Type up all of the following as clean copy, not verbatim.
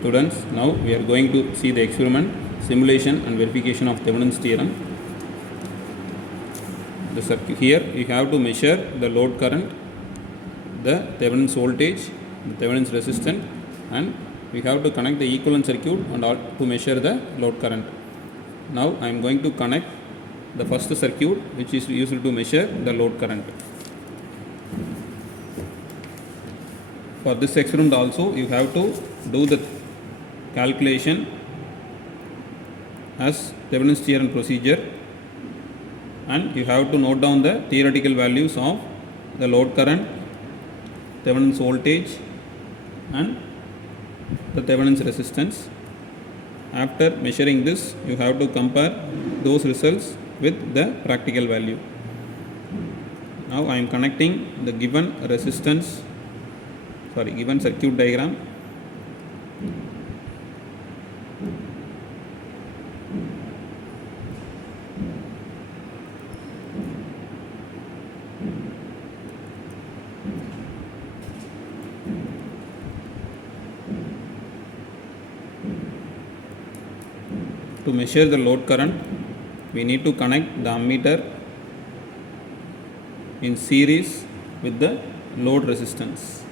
Students, now we are going to see the experiment, simulation and verification of Thevenin's theorem. Here you have to measure the load current, the Thevenin's voltage, the Thevenin's resistance, and we have to connect the equivalent circuit and all to measure the load current. Now I am going to connect the first circuit which is used to measure the load current. For this experiment also you have to do the calculation as Thevenin's theorem procedure, and you have to note down the theoretical values of the load current, Thevenin's voltage and the Thevenin's resistance. After measuring this, you have to compare those results with the practical value. Now I am connecting the given circuit diagram. To measure the load current, we need to connect the ammeter in series with the load resistance.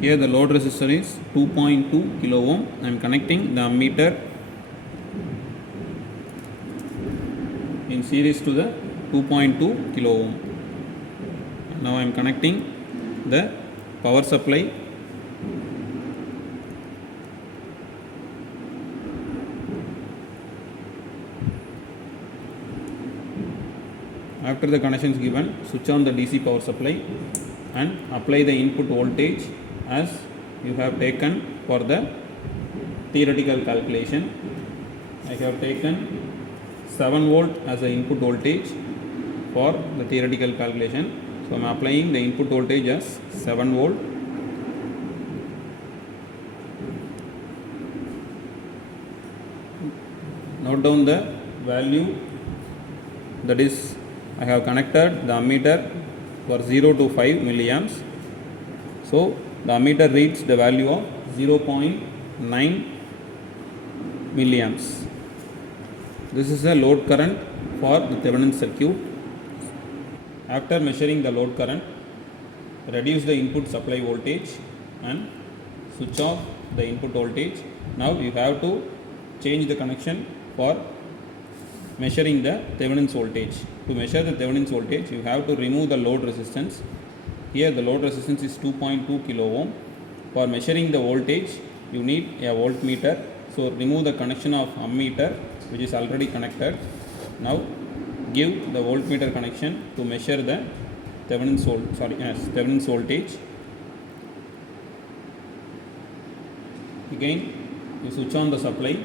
Here the load resistance is 2.2 kilo ohm. I am connecting the ammeter in series to the 2.2 kilo ohm. Now I am connecting the power supply after the connection is given. Switch on the DC power supply and apply the input voltage as you have taken for the theoretical calculation. I have taken 7 volt as the input voltage for the theoretical calculation. So I am applying the input voltage as 7 volt. Note down the value, that is I have connected the ammeter for 0 to 5 milliamps. So the ammeter reads the value of 0.9 milliamps. This is the load current for the Thevenin circuit. After measuring the load current, reduce the input supply voltage and switch off the input voltage. Now you have to change the connection for measuring the Thevenin's voltage. To measure the Thevenin's voltage, you have to remove the load resistance. Here the load resistance is 2.2 kilo ohm. For measuring the voltage, you need a voltmeter. So remove the connection of ammeter which is already connected. Now give the voltmeter connection to measure the Thevenin's voltage. Again you switch on the supply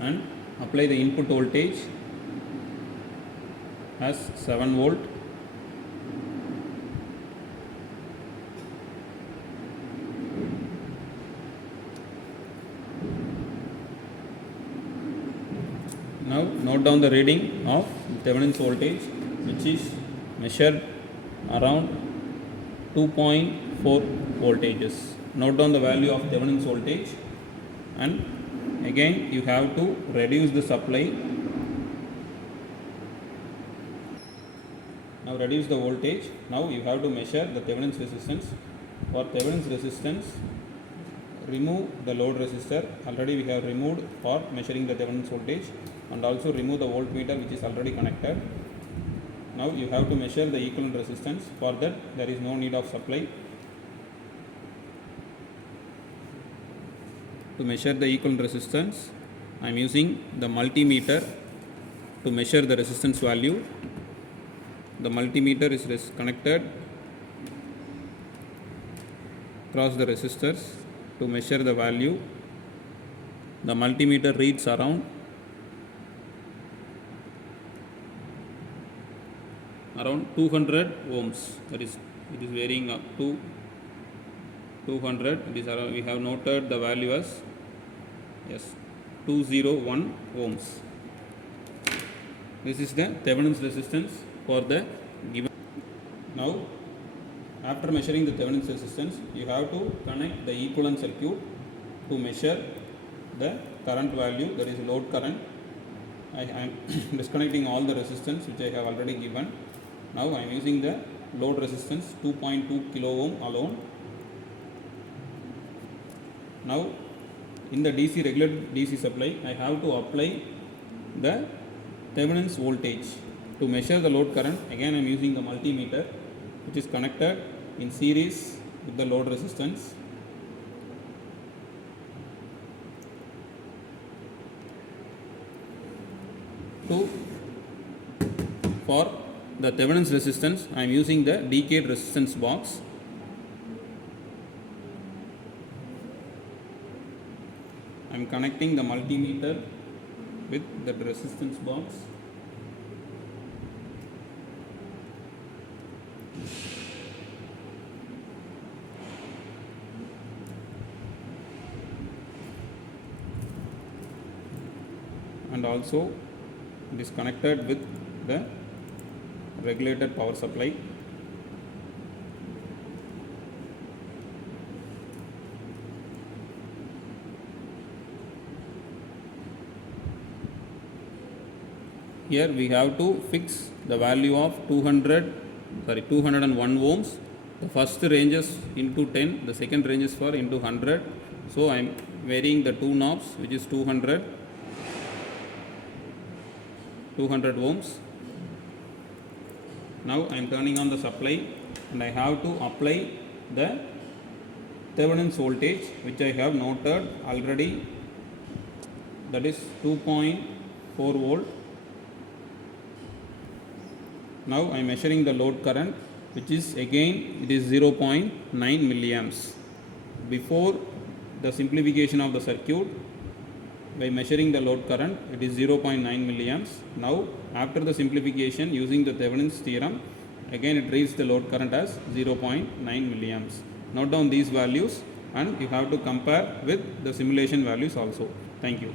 and apply the input voltage as 7 volt. Now note down the reading of Thevenin's voltage, which is measured around 2.4 voltages. Note down the value of Thevenin's voltage, and again you have to reduce the supply. Now reduce the voltage. Now you have to measure the Thevenin's resistance. For Thevenin's resistance, remove the load resistor. Already we have removed for measuring the Thevenin's voltage, and also remove the voltmeter which is already connected. Now you have to measure the equivalent resistance. For that there is no need of supply. To measure the equivalent resistance, I am using the multimeter to measure the resistance value. The multimeter is connected across the resistors to measure the value. The multimeter reads around 200 ohms. That is, it is varying up to 200. It is around, we have noted the value as 201 ohms. This is the Thevenin's resistance for the given. Now, after measuring the Thevenin's resistance, you have to connect the equivalent circuit to measure the current value, that is load current. I am disconnecting all the resistance which I have already given. Now I am using the load resistance 2.2 kilo ohm alone. Now in the DC regulated DC supply, I have to apply the Thevenin's voltage to measure the load current. Again I am using the multimeter which is connected in series with the load resistance. For the Thevenin's resistance, I am using the decayed resistance box. I am connecting the multimeter with the resistance box. And also it is connected with the regulated power supply. Here we have to fix the value of 201 ohms. The first ranges into 10, the second ranges for into 100. So I am varying the two knobs, which is 200 ohms. Now I am turning on the supply and I have to apply the Thevenin's voltage which I have noted already, that is 2.4 volt. Now I am measuring the load current, which is again it is 0.9 milliamps. Before the simplification of the circuit, by measuring the load current, it is 0.9 milliamps. Now after the simplification using the Thevenin's theorem, again it reads the load current as 0.9 milliamps. Note down these values and you have to compare with the simulation values also. Thank you.